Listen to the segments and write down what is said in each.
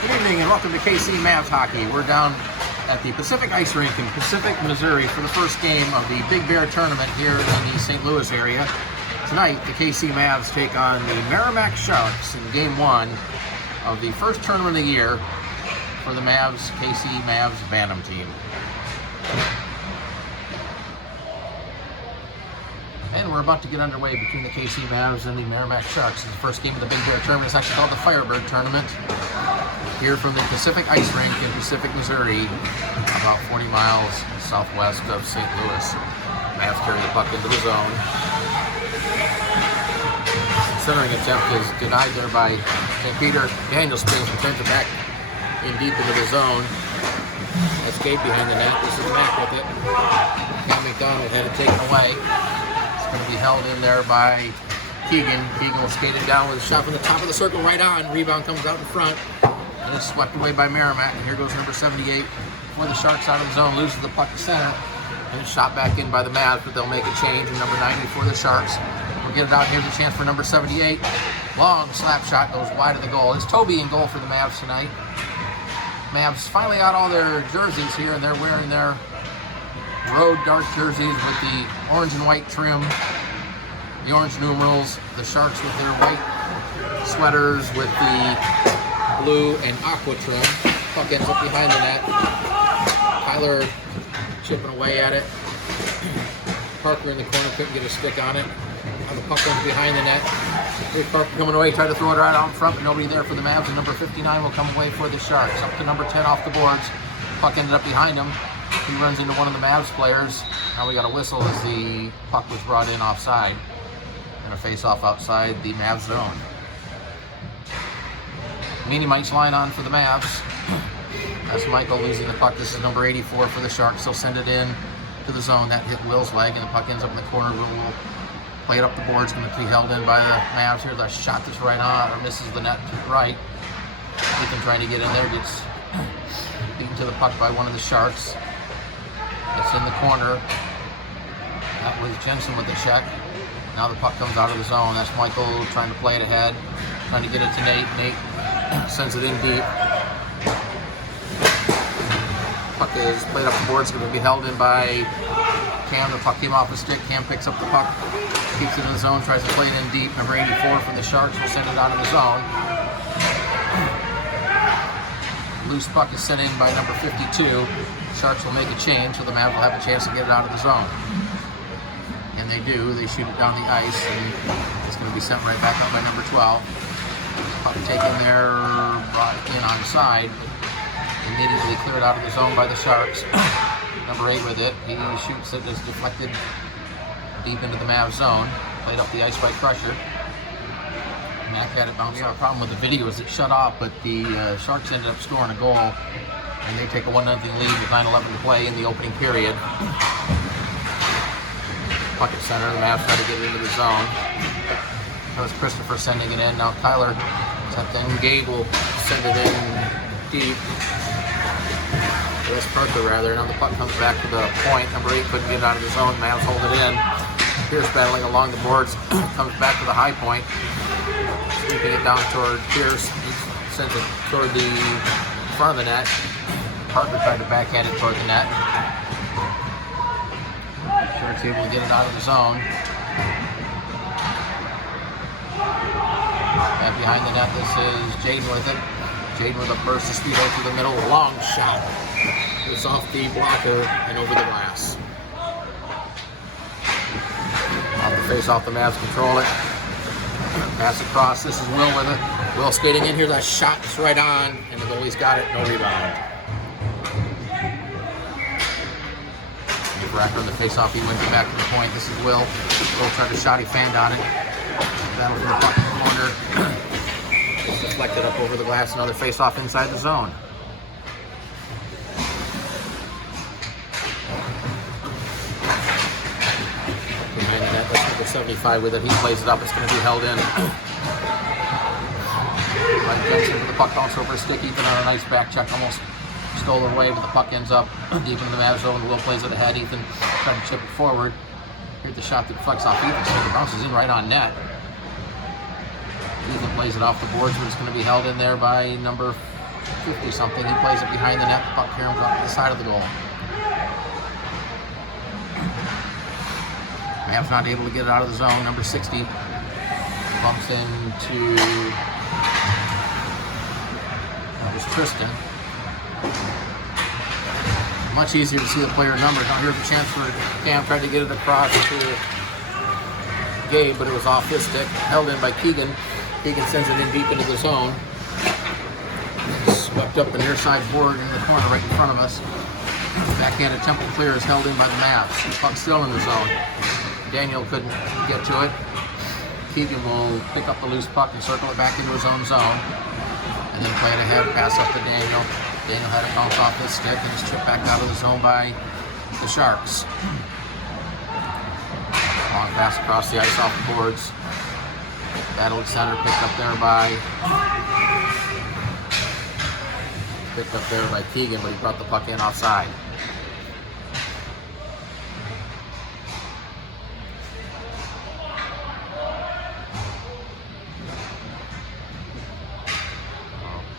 Good evening and welcome to KC Mavs Hockey. We're down at the Pacific Ice Rink in Pacific, Missouri for the first game of the Big Bear tournament here in the St. Louis area. Tonight, the KC Mavs take on the Meramec Sharks in Game 1 of the first tournament of the year for the Mavs, KC Mavs Bantam team. And we're about to get underway between the KC Mavs and the Meramec Sharks. It's the first game of the Big Bear tournament. It's actually called the Firebird tournament. Here from the Pacific Ice Rink in Pacific, Missouri, about 40 miles southwest of St. Louis. Mavs carry the puck into the zone. Centering attempt is denied there by St. Peter. Daniel springs and turns it back in deep into the zone. Escape behind the net. This is Mac with it. Cam McDonald had it taken away. It's going to be held in there by Keegan. Keegan will skate it down with a shot from the top of the circle right on. Rebound comes out in front. And it's swept away by Meramec. And here goes number 78 for the Sharks out of the zone. Loses the puck to center. And it's shot back in by the Mavs, but they'll make a change. And number 90 for the Sharks. We'll get it out. Here's a chance for number 78. Long slap shot goes wide of the goal. It's Toby in goal for the Mavs tonight. Mavs finally out all their jerseys here, and they're wearing their road dark jerseys with the orange and white trim, the orange numerals. The Sharks with their white sweaters with the blue and aqua trim. Puck ends up behind the net. Tyler chipping away at it. Parker in the corner couldn't get a stick on it. Now the puck goes behind the net. Rick Parker coming away, tried to throw it right out in front, but nobody there for the Mavs, and number 59 will come away for the Sharks. Up to number 10 off the boards. Puck ended up behind him. He runs into one of the Mavs players. Now we got a whistle as the puck was brought in offside. And a face-off outside the Mavs zone. Meanie Mike's line on for the Mavs. That's Michael losing the puck. This is number 84 for the Sharks. They'll send it in to the zone. That hit Will's leg, and the puck ends up in the corner. Will play it up the boards. Going to be held in by the Mavs here. The shot that's right on, or misses the net to the right. Ethan trying to get in there, gets beaten to the puck by one of the Sharks. It's in the corner. That was Jensen with the check. Now the puck comes out of the zone. That's Michael trying to play it ahead, trying to get it to Nate. Nate sends it in deep. Puck is played up the boards. Going to be held in by Cam. The puck came off a stick. Cam picks up the puck, keeps it in the zone, tries to play it in deep. Number 84 from the Sharks will send it out of the zone. Loose puck is sent in by number 52. Sharks will make a change, so the Mavs will have a chance to get it out of the zone. And they do. They shoot it down the ice, and it's going to be sent right back up by number 12. Puck taken there, brought in onside, but immediately cleared out of the zone by the Sharks. Number 8 with it. He shoots it. It's deflected deep into the Mavs zone. Played up the ice by Crusher. Mac had it bounce out. The problem with the video is it shut off, but the Sharks ended up scoring a goal, and they take a 1-0 lead with 9:11 to play in the opening period. Puck at center. The Mavs try to get it into the zone. That was Christopher sending it in. Now Tyler sent in. Gabe will send it in deep. West Parker rather. Now the puck comes back to the point. Number 8 couldn't get it out of the zone. Mavs hold it in. Pierce battling along the boards. Comes back to the high point. Sweeping it down toward Pierce. He sends it toward the front of the net. Parker tried to backhand it toward the net. Sharks able to get it out of the zone. Back behind the net, this is Jaden with it. Jaden with a burst of speed out through the middle. Long shot. It's off the blocker and over the glass. Off the face off, the Mavs control it. Pass across. This is Will with it. Will skating in here. That shot is right on, and the goalie's got it. No rebound. Rack on the face-off. He went back to the point. This is Will. Will tried a shot. He fanned on it. Battle from the puck in the corner. It's deflected up over the glass. Another face-off inside the zone. Behind the net, that's number 75 with it. He plays it up. It's going to be held in. Mike Jensen with the puck bounce over a stick. Ethan on a nice back check. Almost stolen away, but the puck ends up deep into the Mavs zone. Will plays it ahead. Ethan trying to chip it forward. Here's the shot that deflects off Ethan, so it bounces in right on net. Ethan plays it off the boards, but it's going to be held in there by number 50-something. He plays it behind the net. The puck caroms off to the side of the goal. Mavs not able to get it out of the zone. Number 60 bumps into, that was Tristan. Much easier to see the player numbers. Now here's a chance for Cam, tried to get it across to Gabe, but it was off his stick. Held in by Keegan. Keegan sends it in deep into the zone. Swept up the near side board in the corner right in front of us. Backhand attempt to clear is held in by the Mavs. Puck still in the zone. Daniel couldn't get to it. Keegan will pick up the loose puck and circle it back into his own zone. And then play it ahead, pass up to Daniel. Daniel had it bounce off his stick and is chipped back out of the zone by the Sharks. Long pass across the ice off the boards. Battle at center, picked up there by Keegan, but he brought the puck in offside.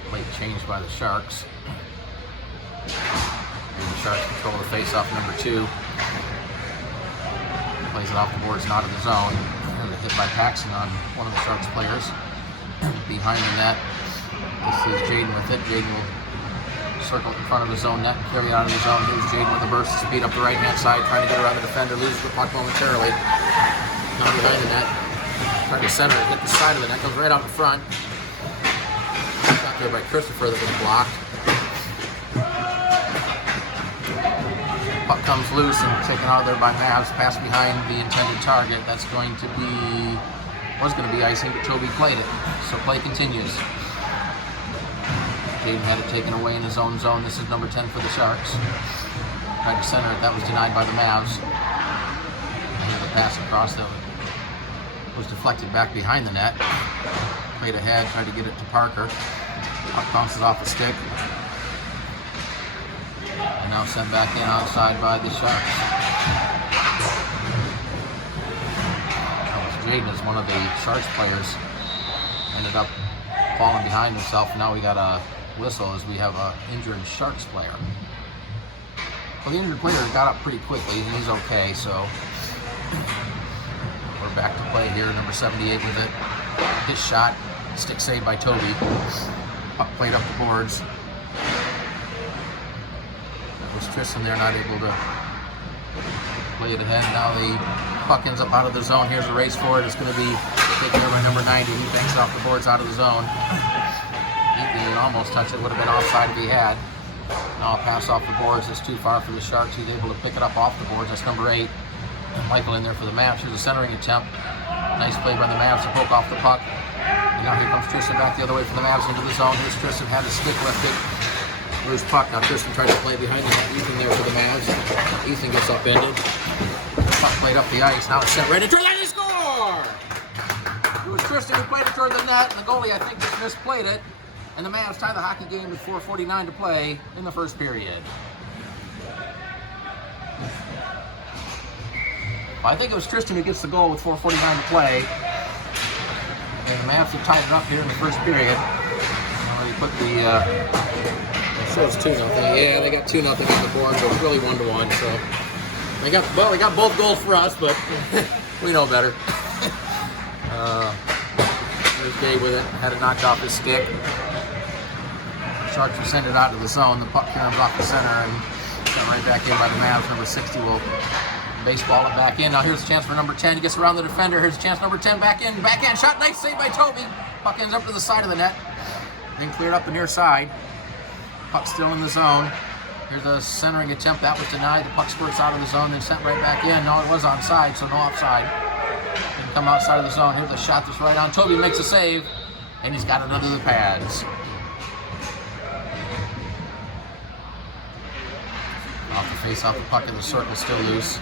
Plate changed by the Sharks. And the Sharks control the face-off, number 2. Plays it off the boards and out of the zone. And a hit by Paxton on one of the Sharks players. Behind the net, this is Jaden with it. Jaden will circle in front of his own net and carry out of the zone. Here's Jaden with a burst of speed up the right-hand side, trying to get around the defender, loses the puck momentarily. Now behind the net, trying to center it, hit the side of the net, goes right out in front. Got there by Christopher that was blocked. Puck comes loose and taken out of there by Mavs, pass behind the intended target. That's going to be, was going to be icing, but Toby played it. So play continues. Jaden had it taken away in his own zone. This is number 10 for the Sharks. Tried to center it, that was denied by the Mavs. And the pass across that was deflected back behind the net. Played ahead, tried to get it to Parker. Puck bounces off the stick. And now sent back in outside by the Sharks. Jaden is one of the Sharks players. Ended up falling behind himself. Now we got a whistle as we have an injured Sharks player. Well, the injured player got up pretty quickly and he's okay, so we're back to play here. Number 78 with it. His shot, stick saved by Toby. Puck played up the boards. That was Tristan there, not able to play it ahead. Now the puck ends up out of the zone. Here's a race for it. It's going to be taken over by number 90. He banks it off the boards out of the zone. He almost touched it. Would have been offside if he had. Now a pass off the boards. It's too far for the Sharks. He's able to pick it up off the boards. That's number 8. Michael in there for the Mavs. Here's a centering attempt. Nice play by the Mavs to poke off the puck. And now here comes Tristan back the other way from the Mavs into the zone. Here's Tristan, had his stick lifted. Loose puck. Now Tristan tries to play behind the net. Ethan there for the Mavs. Ethan gets upended. Puck played up the ice. Now it's sent right into the net. He score! It was Tristan who played it toward the net, and the goalie, I think, just misplayed it. And the Mavs tie the hockey game with 4:49 to play in the first period. Well, I think it was Tristan who gets the goal with 4:49 to play. And the Mavs have tied it up here in the first period. Already put the, it shows 2-0. Yeah, they got 2-0 on the board, so it's really 1-1. So they got both goals for us, but we know better. There's Dave with it, had it knocked off his stick. Sharks will send it out to the zone. The puck comes off the center and sent right back in by the Mavs. Number 60 will baseball it back in. Now here's a chance for number 10. He gets around the defender. Here's a chance number 10 back in. Backhand shot. Nice save by Toby. Puck ends up to the side of the net. Then cleared up the near side. Puck still in the zone. Here's a centering attempt. That was denied. The puck squirts out of the zone and sent right back in. No, it was onside, so no offside. Didn't come outside of the zone. Here's a shot that's right on. Toby makes a save, and he's got it under the pads. Off the face, off the puck in the circle, still loose.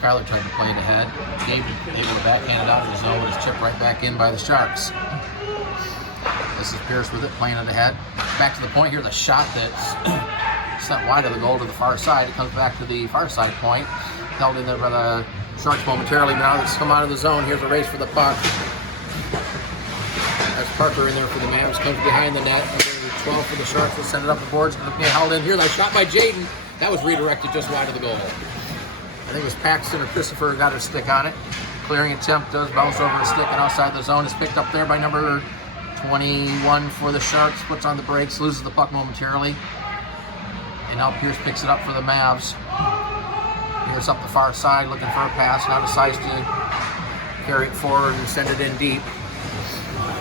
Kyler tried to play it ahead. Gabe able to backhand it out of the zone, but it's chipped right back in by the Sharks. This is Pierce with it, playing it ahead. Back to the point. Here's a shot that's sent wide of the goal to the far side. It comes back to the far side point. Held in there by the Sharks momentarily. Now it's come out of the zone. Here's a race for the puck. That's Parker in there for the Mavs. Comes behind the net. 12 for the Sharks. Will send it up the boards. Going to get held in here. That shot by Jaden. That was redirected just wide of the goal. I think it was Paxton or Christopher who got a stick on it. Clearing attempt does bounce over a stick and outside the zone. Is picked up there by number 21 for the Sharks. Puts on the brakes, loses the puck momentarily. And now Pierce picks it up for the Mavs. Pierce up the far side looking for a pass. Now decides to carry it forward and send it in deep.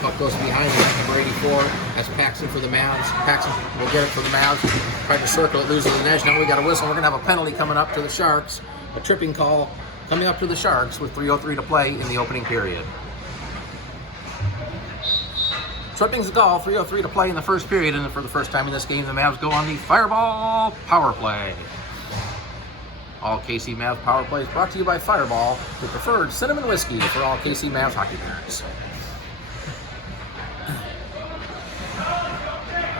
Puck goes behind him, number 84. That's Paxton for the Mavs. Paxton will get it for the Mavs. Tried to circle it, loses the edge. Now we got a whistle. We're going to have a penalty coming up to the Sharks. A tripping call coming up to the Sharks with 3:03 to play in the opening period. Tripping's a call, 3:03 to play in the first period, and for the first time in this game, the Mavs go on the Fireball power play. All KC Mavs power plays brought to you by Fireball, the preferred cinnamon whiskey for all KC Mavs hockey fans.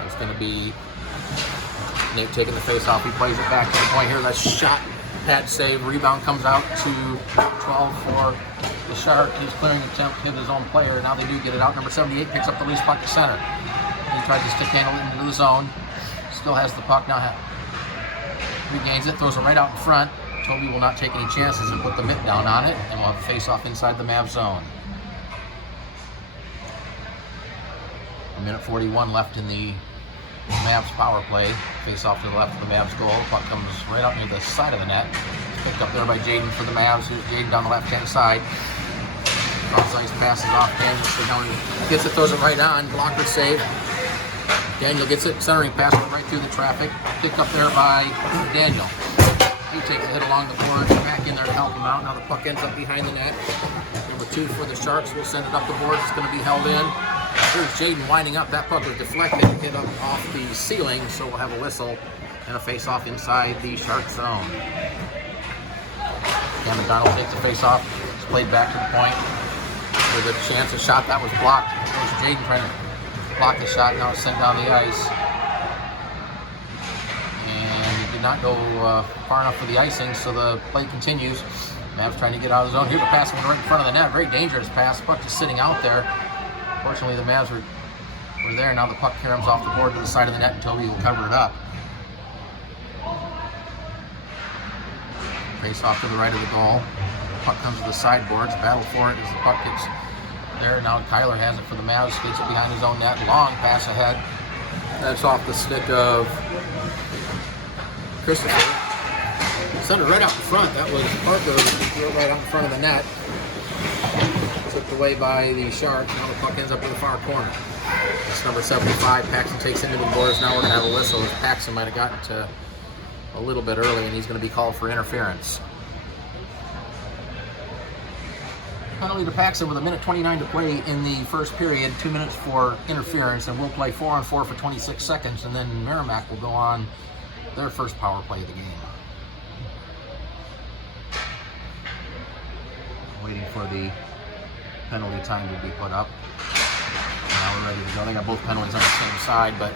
It's going to be Nate taking the face off. He plays it back to the point here. That shot, pad save, rebound comes out to 12 for the Shark. He's clearing the attempt, hit his own player. Now they do get it out. Number 78 picks up the loose puck to center. He tries to stick handle it into the zone. Still has the puck. Now regains it, throws it right out in front. Toby will not take any chances and put the mitt down on it, and we'll have a face-off inside the Mavs zone. A minute 41 left in the Mavs power play. Face-off to the left of the Mavs goal. Puck comes right out near the side of the net. It's picked up there by Jaden for the Mavs. Here's Jaden down the left-hand side. Cross-ice passes off Daniel. So now he gets it, throws it right on. Blocker save. Daniel gets it, centering pass right through the traffic. Picked up there by Daniel. He takes a hit along the boards, back in there to help him out. Now the puck ends up behind the net. Number 2 for the Sharks will send it up the boards. It's going to be held in. Here's Jaden winding up. That puck was deflected, hit up off the ceiling, so we'll have a whistle and a face-off inside the Shark zone. Cam McDonald takes the face-off. It's played back to the point. With a chance, a shot that was blocked. There's Jaden trying to block the shot. Now it's sent down the ice. And it did not go far enough for the icing, so the play continues. Mavs trying to get out of the zone. Here's a pass right in front of the net. Very dangerous pass. Puck just sitting out there. Fortunately, the Mavs were there. Now the puck comes off the board to the side of the net, and Toby will cover it up. Face off to the right of the goal. Puck comes to the sideboards. Battle for it as the puck gets there. Now Tyler has it for the Mavs. Gets it behind his own net. Long pass ahead. That's off the stick of Christopher. Sent it right out in front. That was Parker right out in front of the net. Slipped away by the Sharks. Now the puck ends up in the far corner. That's number 75. Paxton takes it into the boards. Now we're going to have a whistle. Paxton might have gotten to a little bit early, and he's going to be called for interference. Penalty to Paxton with 1:29 to play in the first period. 2 minutes for interference, and we'll play 4-on-4 for 26 seconds, and then Meramec will go on their first power play of the game. Waiting for the penalty time to be put up. Now we're ready to go. They got both penalties on the same side, but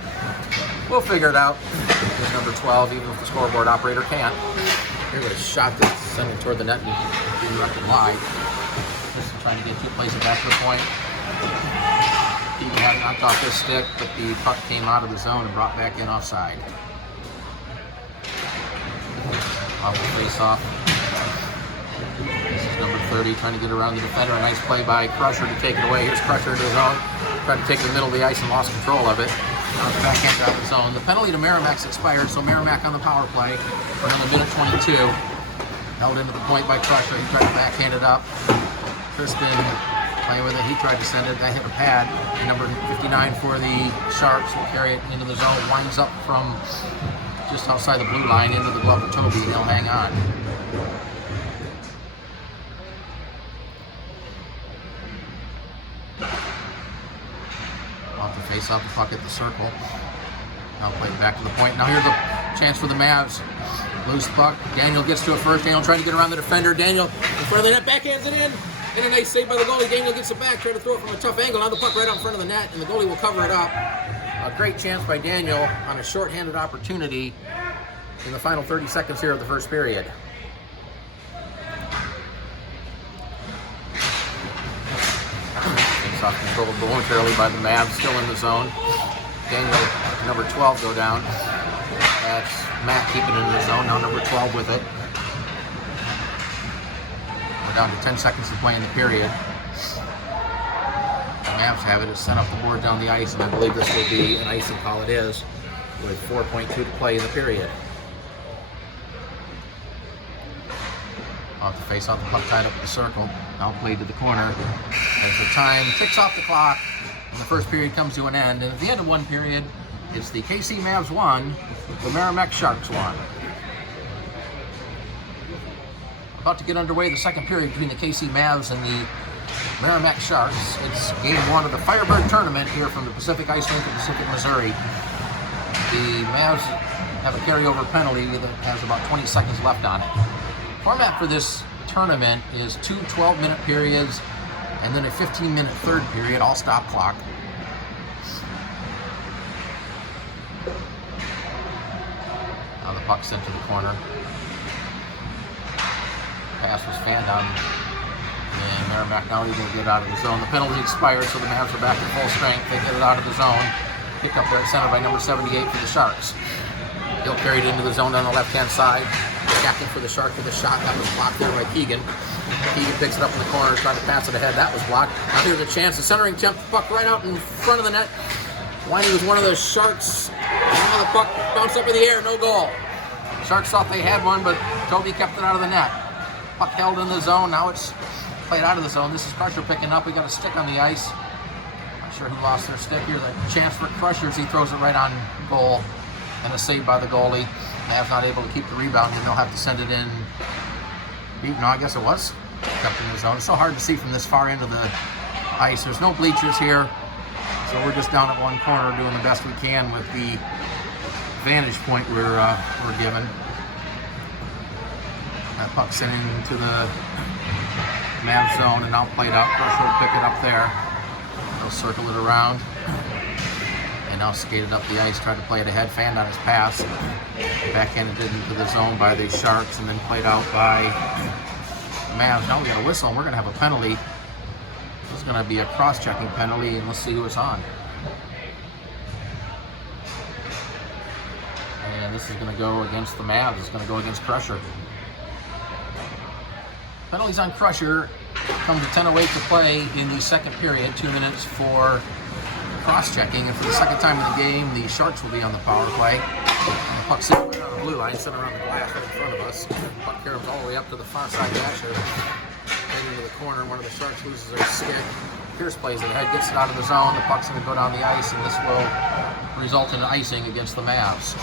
we'll figure it out. Here's number 12, even if the scoreboard operator can't. Here's a shot that's sending toward the net and being directed wide. Just trying to get to plays it back to the point. He had knocked off this stick, but the puck came out of the zone and brought back in offside. Off the face off. This is number 30 trying to get around the defender. A nice play by Crusher to take it away. Here's Crusher into his own. Tried to take the middle of the ice and lost control of it. Now it's backhand out of the zone. The penalty to Meramec's expired, so Meramec on the power play for another minute 22. Held into the point by Crusher. He tried to backhand it up. Tristan playing with it. He tried to send it. That hit a pad. Number 59 for the Sharks will carry it into the zone. Winds up from just outside the blue line into the glove of Toby, and he'll hang on. Off the face off the puck at the circle. Now played back to the point. Now here's a chance for the Mavs. Loose puck. Daniel gets to it first. Daniel trying to get around the defender. Daniel in front of the net. Backhands it in. And a nice save by the goalie. Daniel gets it back. Trying to throw it from a tough angle. Now the puck right out in front of the net. And the goalie will cover it up. A great chance by Daniel on a shorthanded opportunity in the final 30 seconds here of the first period. Face off controlled momentarily by the Mavs. Still in the zone. Daniel, number 12, go down. That's Matt keeping it in the zone. Now number 12 with it. We're down to 10 seconds to play in the period. The Mavs have it. It's sent up the board down the ice, and I believe this will be an icing call. It is, with 4.2 to play in the period. Off the face off the puck tied up in the circle. Now played to the corner. As the time ticks off the clock, and the first period comes to an end. And at the end of one period, it's the KC Mavs 1, the Meramec Sharks 1. About to get underway the second period between the KC Mavs and the Meramec Sharks. It's game 1 of the Firebird tournament here from the Pacific Ice Rink in Pacific, Missouri. The Mavs have a carryover penalty that has about 20 seconds left on it. Format for this tournament is 2 12-minute periods and then a 15-minute third period, all stop clock. Now the puck sent to the corner. Pass was fanned on, and Meramec now able to get out of the zone. The penalty expired, so the Mavs are back to full strength. They get it out of the zone. Pick up there at center by number 78 for the Sharks. He'll carry it into the zone on the left-hand side. Captain for the Shark with a shot. That was blocked there by Keegan. Keegan picks it up in the corner, trying to pass it ahead. That was blocked. Now here's a chance. The centering attempt, puck right out in front of the net. Winey was one of the Sharks. Now the puck bounced up in the air, no goal. Sharks thought they had one, but Toby kept it out of the net. Puck held in the zone. Now it's played out of the zone. This is Crusher picking up. We got a stick on the ice. Not sure who lost their stick. Here's a chance for Crusher as he throws it right on goal. And a save by the goalie. Mavs not able to keep the rebound, and they'll have to send it in. No, I guess it was kept in the zone. It's so hard to see from this far end of the ice. There's no bleachers here, so we're just down at one corner doing the best we can with the vantage point we're given. That puck sent into the Mavs zone and now played out. Crusher will pick it up there. They'll circle it around. And now skated up the ice, tried to play it ahead, fanned on his pass. Backhanded it into the zone by the Sharks and then played out by the Mavs. Now we got a whistle and we're going to have a penalty. This is going to be a cross-checking penalty, and let's see who it's on. And this is going to go against the Mavs. It's going to go against Crusher. Penalties on Crusher come to 10:08 to play in the second period. 2 minutes for cross-checking, and for the second time in the game, the Sharks will be on the power play. And the puck sitting right on the blue line, sitting around the glass right in front of us. The puck carries all the way up to the far side dasher. Right into the corner, one of the Sharks loses their stick. Pierce plays it ahead, gets it out of the zone. The puck's going to go down the ice, and this will result in icing against the Mavs.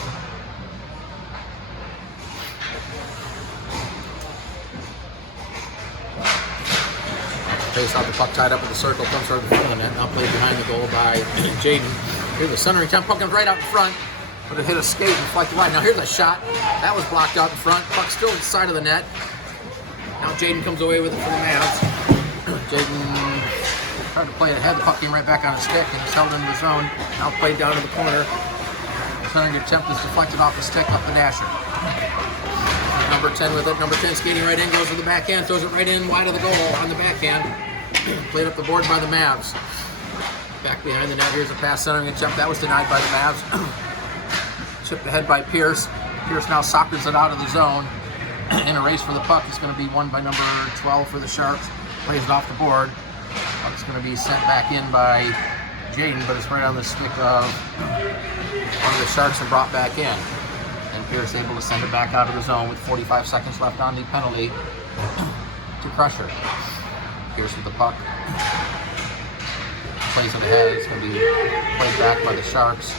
Face off, the puck tied up in the circle, comes right in front of the net. Now played behind the goal by Jaden. Here's the centering attempt. Puck comes right out in front, but it hit a skate and deflected wide. Now here's a shot. That was blocked out in front. Puck still at the side of the net. Now Jaden comes away with it for the Mavs. Jaden tried to play it ahead. The puck came right back on his stick and it's held into the zone. Now played down to the corner. The centering attempt is deflected off the stick, up the dasher. Number 10 with it. Number 10 skating right in, goes to the backhand, throws it right in wide of the goal on the backhand. Played up the board by the Mavs. Back behind the net. Here's a pass centering attempt. That was denied by the Mavs. Chipped ahead by Pierce. Pierce now sockers it out of the zone. In a race for the puck, it's going to be won by number 12 for the Sharks. Plays it off the board. Puck's going to be sent back in by Jaden, but it's right on the stick of one of the Sharks and brought back in. And Pierce able to send it back out of the zone with 45 seconds left on the penalty to Crusher. Pierce with the puck. Plays it ahead. It's going to be played back by the Sharks.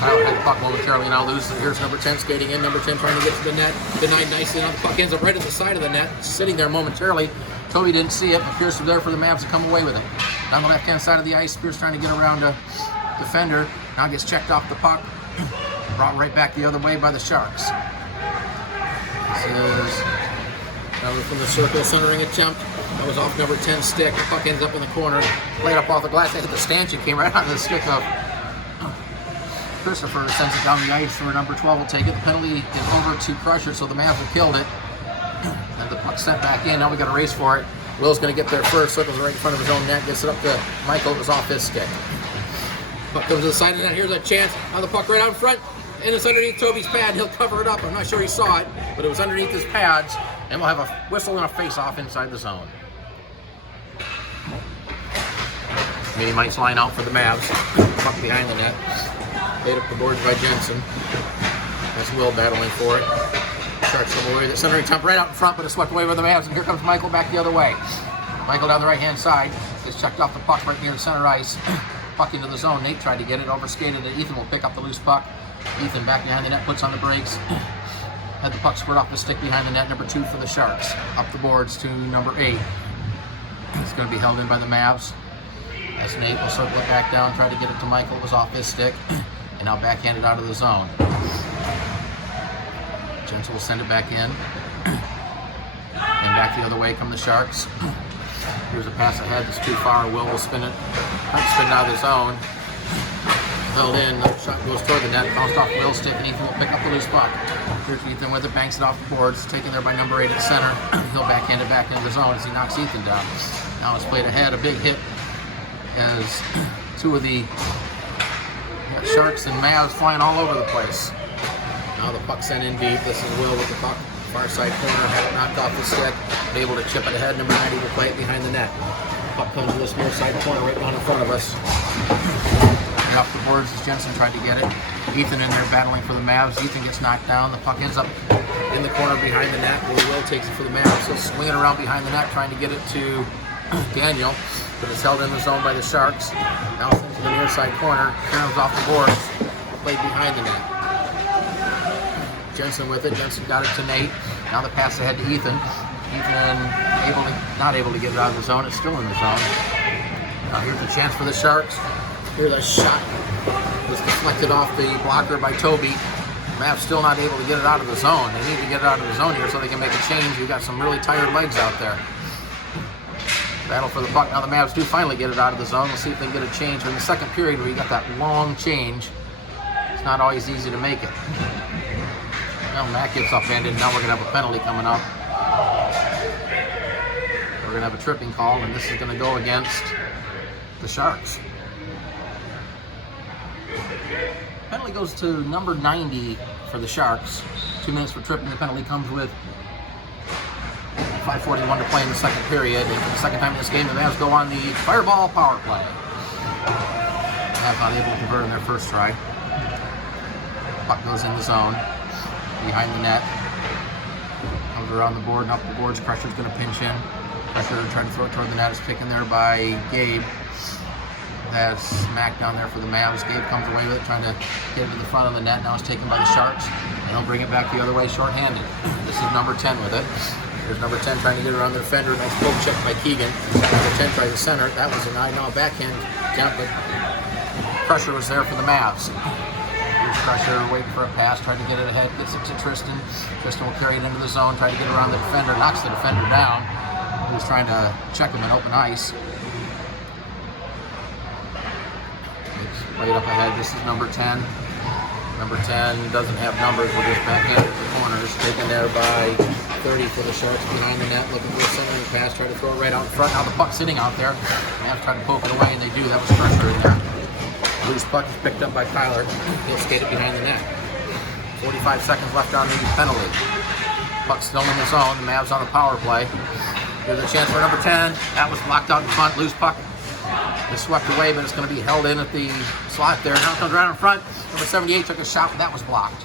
Tyler had the puck momentarily, now loses. Here's number 10 skating in. Number 10 trying to get to the net. Denied nicely. Now the puck ends up right at the side of the net. Sitting there momentarily. Toby didn't see it, but Pierce was there for the Mavs to come away with it. Down the left-hand side of the ice, Pierce trying to get around a defender. Now gets checked off the puck. Brought right back the other way by the Sharks. This is another from the circle centering attempt. That was off number 10's stick. The puck ends up in the corner. Played up off the glass. They hit the stanchion. Came right on the stick of Christopher. Sends it down the ice where number 12 will take it. The penalty is over to Crusher, so the Mavs have killed it. And the puck sent back in. Now we got a race for it. Will's going to get there first, circles right in front of his own net, gets it up to Michael. It was off his stick. Puck comes to the side of the net. Here's a chance. Now the puck right out in front, and it's underneath Toby's pad. He'll cover it up. I'm not sure he saw it, but it was underneath his pads, and we'll have a whistle and a face-off inside the zone. Mini mites line out for the Mavs. Puck behind the net. Laid up the boards by Jensen. That's Will battling for it. Sharks come away with it. Centering temp right out in front, but it's swept away by the Mavs, and here comes Michael back the other way. Michael down the right-hand side. Gets checked off the puck right near the center ice. Puck into the zone. Nate tried to get it, overskated it. Ethan will pick up the loose puck. Ethan back behind the net, puts on the brakes. Had the puck squirt off the stick behind the net, number 2 for the Sharks. Up the boards to number 8. It's going to be held in by the Mavs. As Nate will circle it back down, try to get it to Michael. It was off his stick. And now backhanded out of the zone. Jensen will send it back in. And back the other way come the Sharks. Here's a pass ahead, it's too far. Will spin it. Spin out of the zone. Held in, the shot goes toward the net, bounced off Will's stick, and Ethan will pick up the loose puck. Here's Ethan with it, banks it off the boards, taken there by number 8 at center. He'll backhand it back into the zone as he knocks Ethan down. Now it's played ahead, a big hit as two of the Sharks and Mavs flying all over the place. Now the puck sent in deep. This is Will with the puck. Far side corner, had it knocked off the stick. Able to chip it ahead. Number 90 will play it behind the net. Puck comes to this near side corner right down in front of us. And off the boards as Jensen tried to get it. Ethan in there battling for the Mavs. Ethan gets knocked down. The puck ends up in the corner behind the net. Will takes it for the Mavs. So swinging around behind the net, trying to get it to Daniel. But it's held in the zone by the Sharks. Now it's into the near side corner. Comes off the boards. Played behind the net. Jensen with it. Jensen got it to Nate. Now the pass ahead to Ethan. Ethan not able to get it out of the zone. It's still in the zone. Now here's a chance for the Sharks. Here's a shot. Was deflected off the blocker by Toby. Mavs still not able to get it out of the zone. They need to get it out of the zone here so they can make a change. We've got some really tired legs out there. Battle for the puck. Now the Mavs do finally get it out of the zone. We'll see if they can get a change. In the second period where you got that long change, it's not always easy to make it. Well, Matt gets upended. Now we're going to have a penalty coming up. We're going to have a tripping call, and this is going to go against the Sharks. Penalty goes to number 90 for the Sharks. 2 minutes for tripping. The penalty comes with 5:41 to play in the second period. And for the second time in this game, the Mavs go on the Fireball power play. Mavs not able to convert in their first try. Puck goes in the zone. Behind the net. Comes around the board and up the boards. Crusher's going to pinch in. Crusher trying to throw it toward the net. Is taken there by Gabe. That's smacked down there for the Mavs. Gabe comes away with it, trying to get it to the front of the net. Now it's taken by the Sharks. And they'll bring it back the other way shorthanded. This is number 10 with it. There's number 10 trying to get around the defender. Nice poke check by Keegan. Number 10 tries to center. That was a 9-0 backhand jump, but Crusher was there for the Mavs. Crusher waiting for a pass, trying to get it ahead, gets it to Tristan. Tristan will carry it into the zone, try to get around the defender, knocks the defender down. He was trying to check him in open ice. It's played up ahead. This is number 10. Number 10 doesn't have numbers. We're just backhanded at the corners. Taken there by 30 for the Sharks behind the net. Looking for a centering pass, trying to throw it right out in front. Now the puck's sitting out there. They have to try to poke it away, and they do. That was Crusher in there. Loose puck is picked up by Kyler. He'll skate it behind the net. 45 seconds left on the penalty. Puck still in the zone. The Mavs on the power play. There's a chance for number 10. That was blocked out in front. Loose puck is swept away, but it's going to be held in at the slot there. Now it comes right in front. Number 78 took a shot, but that was blocked.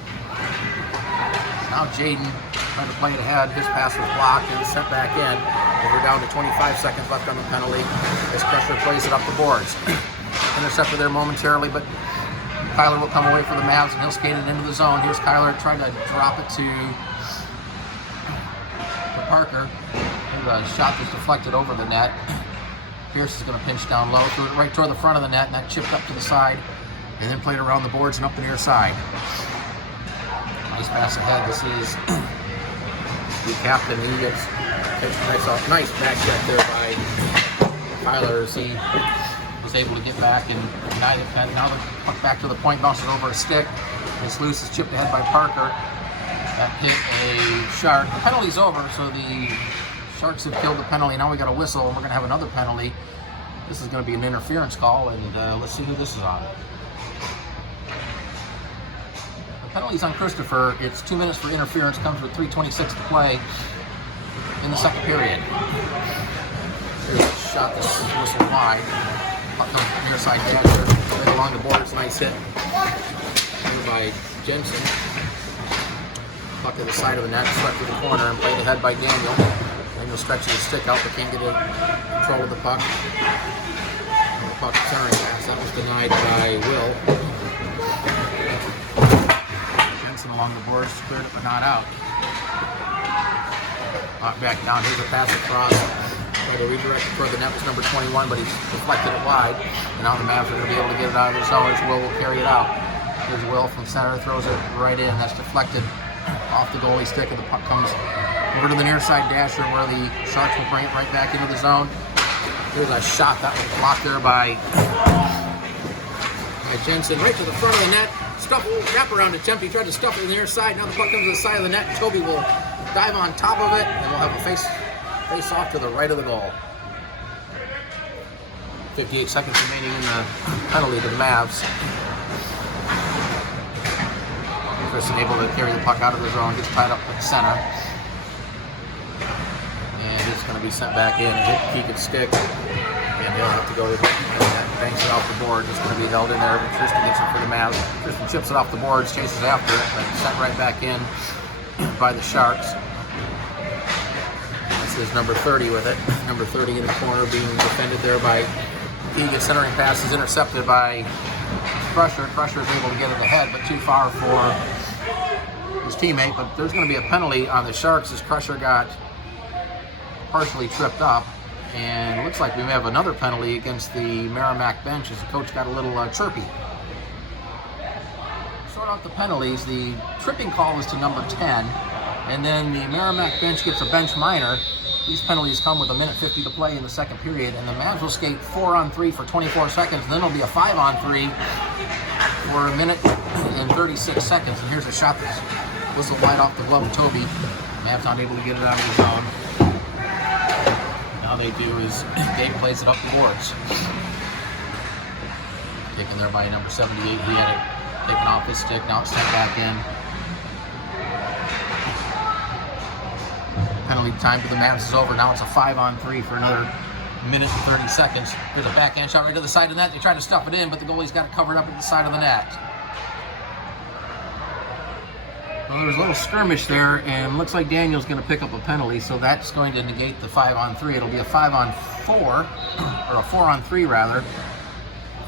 Now Jaden trying to play it ahead. His pass was blocked and sent back in. We're down to 25 seconds left on the penalty as Crusher plays it up the boards. Intercepted there momentarily, but Kyler will come away for the Mavs and he'll skate it into the zone. Here's Kyler trying to drop it to Parker. The shot was deflected over the net. Pierce is going to pinch down low, threw it right toward the front of the net, and that chipped up to the side, and then played around the boards and up the near side. Nice pass ahead. This is the captain. He gets nice back check there by Kyler as he was able to get back and ignite it. Now the puck back to the point, bounces over a stick. It's loose, is chipped ahead by Parker. That hit a Shark. The penalty's over, so the Sharks have killed the penalty. Now we got a whistle, and we're going to have another penalty. This is going to be an interference call, and let's see who this is on. The penalty's on Christopher. It's 2 minutes for interference. Comes with 3:26 to play in the second period. There's a shot that's whistled wide. Puck comes near side dasher, right along the boards. Nice hit here by Jensen. Puck to the side of the net, swept to the corner, and played ahead by Daniel. Daniel stretches his stick out, but can't get control of the puck. And the puck centering pass, that was denied by Will. Jensen along the boards, cleared it, but not out. Back down, here's a pass across. Tried to redirect it toward the net was number 21, but he's deflected it wide. And now the Mavs are going to be able to get it out of their zone. Will carry it out. Here's Will from center, throws it right in. That's deflected off the goalie stick, and the puck comes over to the near side dasher where the Sharks will bring it right back into the zone. There's a shot that was blocked there by Jensen, right to the front of the net. Wraparound attempt. He tried to stuff it in the near side. Now the puck comes to the side of the net. Toby will dive on top of it, and we'll have a face off to the right of the goal. 58 seconds remaining in the penalty to the Mavs. Christian able to carry the puck out of the zone, gets tied up at the center. And it's going to be sent back in and hit Keegan's stick. And he'll have to go to the net, banks it off the board. It's going to be held in there, but Tristan gets it for the Mavs. Tristan chips it off the boards, chases after it, but sent right back in by the Sharks. This is number 30 with it. Number 30 in the corner being defended there by Keegan. Centering pass is intercepted by Crusher. Crusher is able to get it ahead, but too far for his teammate. But there's going to be a penalty on the Sharks as Crusher got partially tripped up. And it looks like we may have another penalty against the Meramec bench as the coach got a little chirpy. Sort out the penalties. The tripping call is to number 10. And then the Meramec bench gets a bench minor. These penalties come with 1:50 to play in the second period, and the Mavs will skate 4-on-3 for 24 seconds. Then it'll be a 5-on-3 for 1:36 seconds. And here's a shot that's whistled wide off the glove of Toby. Mavs not able to get it out of the zone. Now they do is Dave plays it up the boards. Taken there by number 78. He had it taken off his stick. Now it's sent back in. Penalty time for the Mavs is over. Now it's a 5-on-3 for another 1:30 seconds. There's a backhand shot right to the side of the net. They try to stuff it in, but the goalie's got it covered up at the side of the net. Well, there was a little skirmish there, and looks like Daniel's going to pick up a penalty, so that's going to negate the 5-on-3. It'll be a 5-on-4, or a 4-on-3 rather,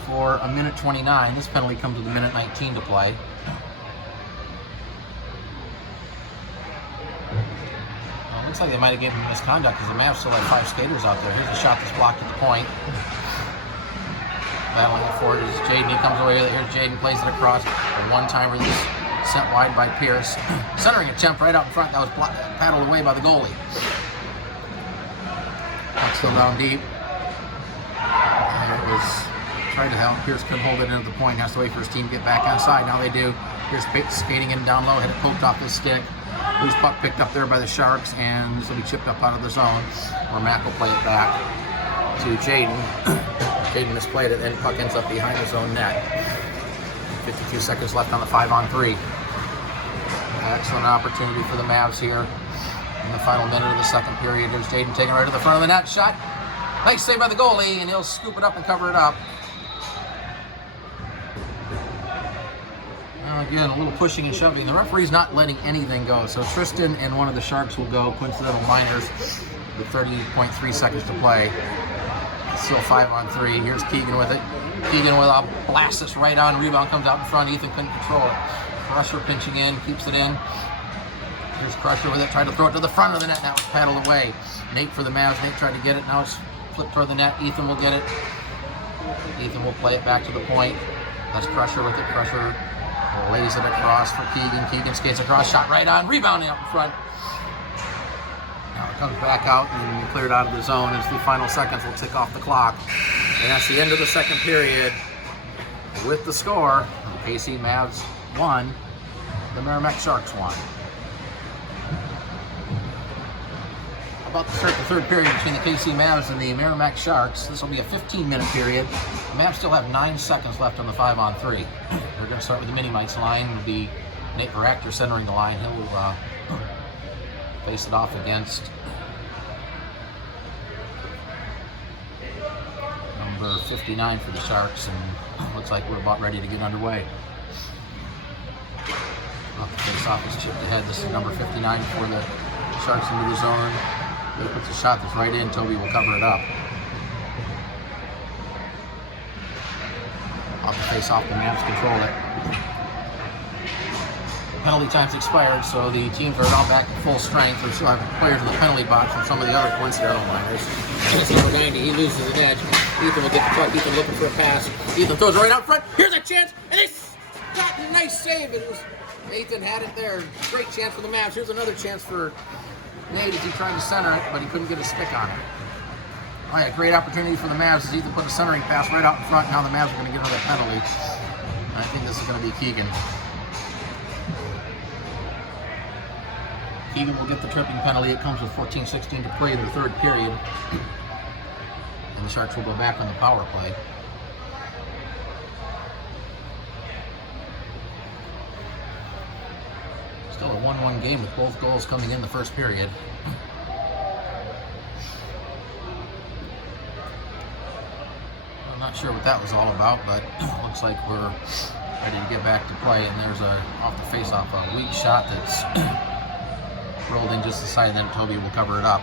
for 1:29. This penalty comes with 1:19 to play. Looks like they might have given him misconduct because the Mavs still have 5 skaters out there. Here's a shot that's blocked at the point. Battling it forward is Jaden. He comes away with it. Here's Jaden, plays it across. A one-timer that's sent wide by Pierce. Centering attempt right out in front. That was paddled away by the goalie. Puck still down deep. And it was tried to help. Pierce couldn't hold it into the point. Has to wait for his team to get back inside. Now they do. Here's skating in down low. Had it poked off his stick. Loose puck picked up there by the Sharks, and this will be chipped up out of the zone, where Mac will play it back to Jaden. Jaden misplayed it, and puck ends up behind his own net. 52 seconds left on the 5-on-3. Excellent opportunity for the Mavs here in the final minute of the second period. Here's Jaden taking right to the front of the net. Shot. Nice save by the goalie, and he'll scoop it up and cover it up. Again, a little pushing and shoving. The referee's not letting anything go. So Tristan and one of the Sharks will go coincidental minors with 30.3 seconds to play. It's still 5-on-3. Here's Keegan with it. Keegan with a blast this right on. Rebound comes out in front. Ethan couldn't control it. Crusher pinching in, keeps it in. Here's Crusher with it. Tried to throw it to the front of the net. Now it's paddled away. Nate for the Mavs. Nate tried to get it. Now it's flipped toward the net. Ethan will get it. Ethan will play it back to the point. That's Crusher with it. Crusher lays it across for Keegan. Keegan skates across, shot right on, rebounding up in front. Now it comes back out and cleared out of the zone as the final seconds will tick off the clock. And that's the end of the second period with the score. AC Mavs 1, the Meramec Sharks 1. about to start the third period between the KC Mavs and the Meramec Sharks. This will be a 15-minute period. The Mavs still have 9 seconds left on the 5-on-3. We're going to start with the mini-mites line. It'll be Nate Baractor centering the line. He'll face it off against number 59 for the Sharks, and looks like we're about ready to get underway. Off the face-off is chipped ahead. This is number 59 for the Sharks into the zone. He puts a shot that's right in. Toby will cover it up. Off the face-off, the Mavs control it. Penalty time's expired, so the teams are now back at full strength. We still have players in the penalty box from some of the other coincidental liners. It's number 90. He loses an edge. Ethan will get the puck. Ethan looking for a pass. Ethan throws it right out front. Here's a chance, and it's got a nice save. It was Nathan had it there. Great chance for the Mavs. Here's another chance for Nate as he tried to center it, but he couldn't get a stick on it. Oh, yeah, great opportunity for the Mavs as Ethan put a centering pass right out in front. Now the Mavs are going to get another penalty. And I think this is going to be Keegan. Keegan will get the tripping penalty. It comes with 14:16 to play in the third period. And the Sharks will go back on the power play. Still a 1-1 game with both goals coming in the first period. I'm not sure what that was all about, but looks like we're ready to get back to play. And there's off the face-off, a weak shot that's rolled in just the side, and then Toby will cover it up.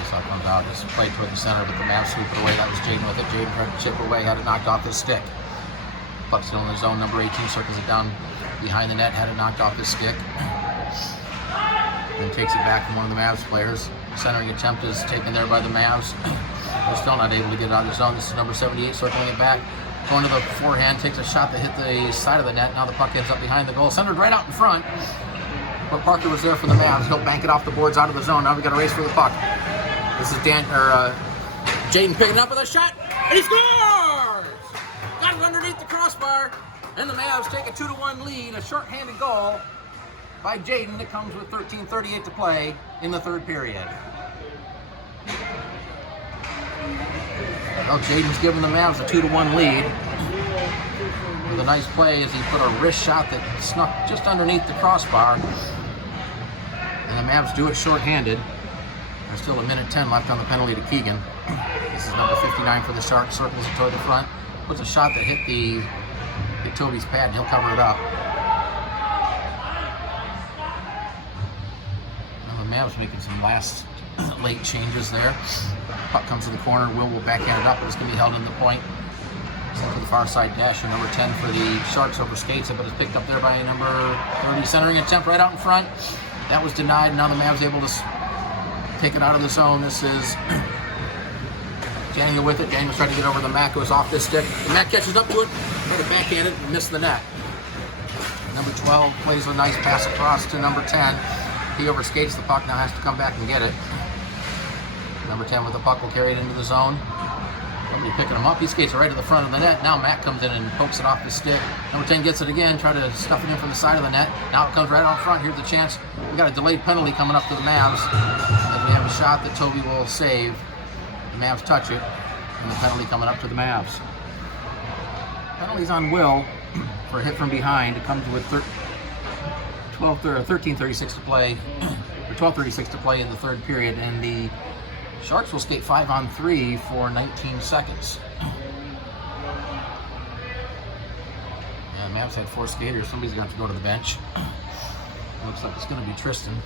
Face-off comes out, just played toward the center, but the Mavs sweep it away. That was Jaden with it. Jaden tried to chip away, had it knocked off his stick. Puck still in the zone. Number 18 circles it down behind the net, had it knocked off his stick. Then takes it back from one of the Mavs players. Centering attempt is taken there by the Mavs. They're still not able to get it out of the zone. This is number 78 circling it back. Going to the forehand, takes a shot that hit the side of the net. Now the puck ends up behind the goal. Centered right out in front. But Parker was there for the Mavs. He'll bank it off the boards out of the zone. Now we got to race for the puck. This is Jaden picking up with a shot, and he scores! Got it underneath the crossbar, and the Mavs take a 2-1 lead. A short-handed goal by Jaden that comes with 13:38 to play in the third period. Well, Jaden's giving the Mavs a 2-1 lead with a nice play as he put a wrist shot that snuck just underneath the crossbar. And the Mavs do it short-handed. There's still 1:10 left on the penalty to Keegan. This is number 59 for the Sharks. Circles it toward the front. Puts a shot that hit Toby's pad, and he'll cover it up. Now the Mavs making some last late changes there. Puck comes to the corner. Will backhand it up, but it's going to be held in the point. Sent to the far side dasher. Number 10 for the Sharks over skates it, but it's picked up there by number 30. Centering attempt right out in front. That was denied. Now the Mavs able to take it out of the zone. This is Daniel with it. Daniel's trying to get over the Mac. Goes off this stick. The Mac catches up to it. Try to backhand it and miss the net. Number 12 plays a nice pass across to number 10. He overskates the puck. Now has to come back and get it. Number 10 with the puck will carry it into the zone. Somebody picking him up. He skates right to the front of the net. Now Mac comes in and pokes it off the stick. Number 10 gets it again. Try to stuff it in from the side of the net. Now it comes right out front. Here's the chance. We got a delayed penalty coming up to the Mavs. And we have a shot that Toby will save. The Mavs touch it. And the penalty coming up to the Mavs. Penalties on Will for a hit from behind. It comes with 13:36 to play. Or 12:36 to play in the third period. And the Sharks will skate 5-on-3 for 19 seconds. Yeah, the Mavs had 4 skaters. Somebody's going to have to go to the bench. Looks like it's going to be Tristan.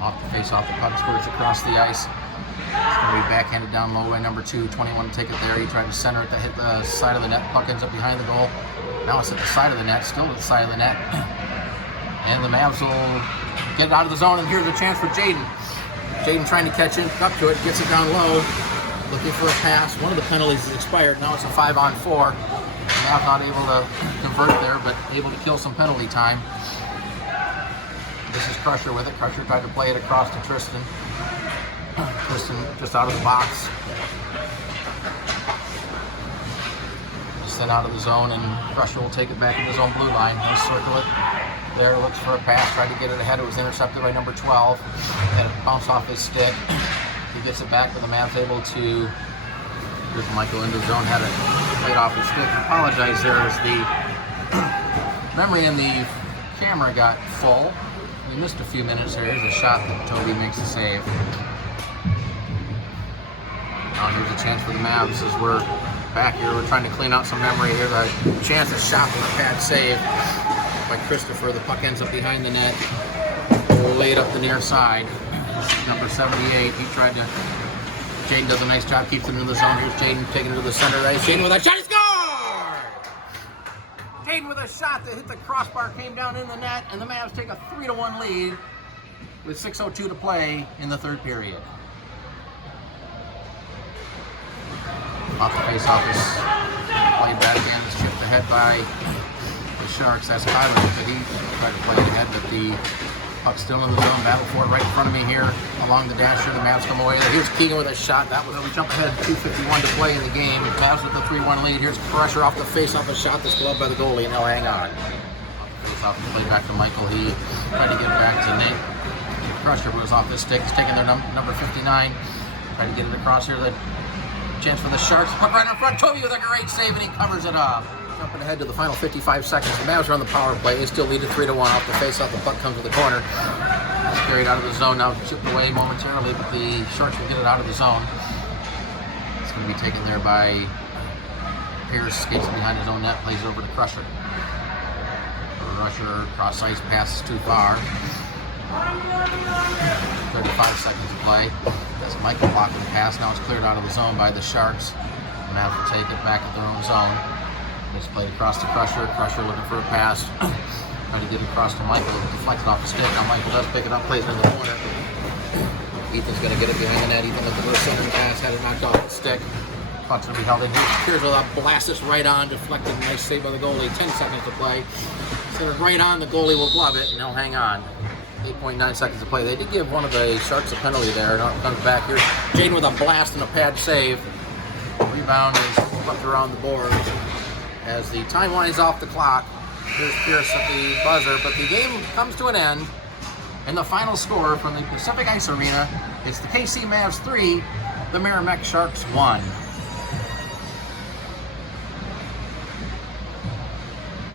Off the face-off, the puck squirts across the ice. It's going to be backhanded down low by number 2. 21 to take it there. He tried to center it to hit the side of the net. Puck ends up behind the goal. Now it's at the side of the net, still at the side of the net. And the Mavs will get it out of the zone, and here's a chance for Jaden. Jaden trying to catch it, up to it, gets it down low, looking for a pass. One of the penalties is expired. Now it's a 5-on-4. Mavs not able to convert there, but able to kill some penalty time. This is Crusher with it. Crusher tried to play it across to Tristan. Tristan just out of the box. Just sent out of the zone, and Crusher will take it back in his own blue line. He'll circle it. there, looks for a pass, tried to get it ahead. It was intercepted by number 12. Had it bounce off his stick. He gets it back, but the Mavs able to. Here's Michael into the zone, had it played off his stick. I apologize there as the memory in the camera got full. We missed a few minutes here. Here's a shot that Toby makes a save. Now here's a chance for the Mavs as we're back here. We're trying to clean out some memory. Here's a chance, a shot from a pad save by Christopher. The puck ends up behind the net. Laid up the near side. Number 78. He tried to. Jaden does a nice job, keeps it in the zone. Here's Jaden taking it to the center right. Jaden with a shot, he scored! Jaden with a shot that hit the crossbar, came down in the net, and the Mavs take a 3-1 lead with 6:02 to play in the third period. Off the face-off is played back again. It's chipped ahead by the Sharks. That's Kyler, but he tried to play it ahead, but the puck's still in the zone. Battle for it right in front of me here along the dasher. The Mavs come away. Here's Keegan with a shot. That was we jump ahead. 2:51 to play in the game. Mavs with the 3-1 lead. Here's pressure off the face-off. A shot that's gloved by the goalie, and they'll hang on. Face-off play back to Michael. He tried to get it back to Nate. Crusher was off the stick. He's taking their number 59. Tried to get it across here. The chance for the Sharks. Puck right in front. Toby with a great save, and he covers it up. Jumping ahead to the final 55 seconds. The Mavs are on the power play. They still lead it 3-1 off the face-off. The puck comes to the corner. It's carried out of the zone. Now chipped away momentarily, but the Sharks will get it out of the zone. It's going to be taken there by Pierce. Skates behind his own net. Plays over to Crusher. Crusher cross ice passes too far. 35 seconds to play. That's Michael blocking the pass. Now it's cleared out of the zone by the Sharks. The Mavs will take it back at their own zone. It's played across to Crusher. Crusher looking for a pass. Trying to get it across to Michael. Deflected off the stick. Now Michael does pick it up, plays it in the corner. Ethan's going to get it behind the net. Ethan looking for a center pass. Had it knocked off the stick. Puck's going to be held in. Here's with a blast this right on. Deflected. Nice save by the goalie. 10 seconds to play. Centered right on. The goalie will glove it, and they'll hang on. 8.9 seconds to play. They did give one of the Sharks a penalty there. Now it comes back here. Jaden with a blast and a pad save. Rebound is flipped around the board. As the time winds off the clock, here's Pierce at the buzzer, but the game comes to an end. And the final score from the Pacific Ice Arena, it's the KC Mavs 3, the Meramec Sharks 1.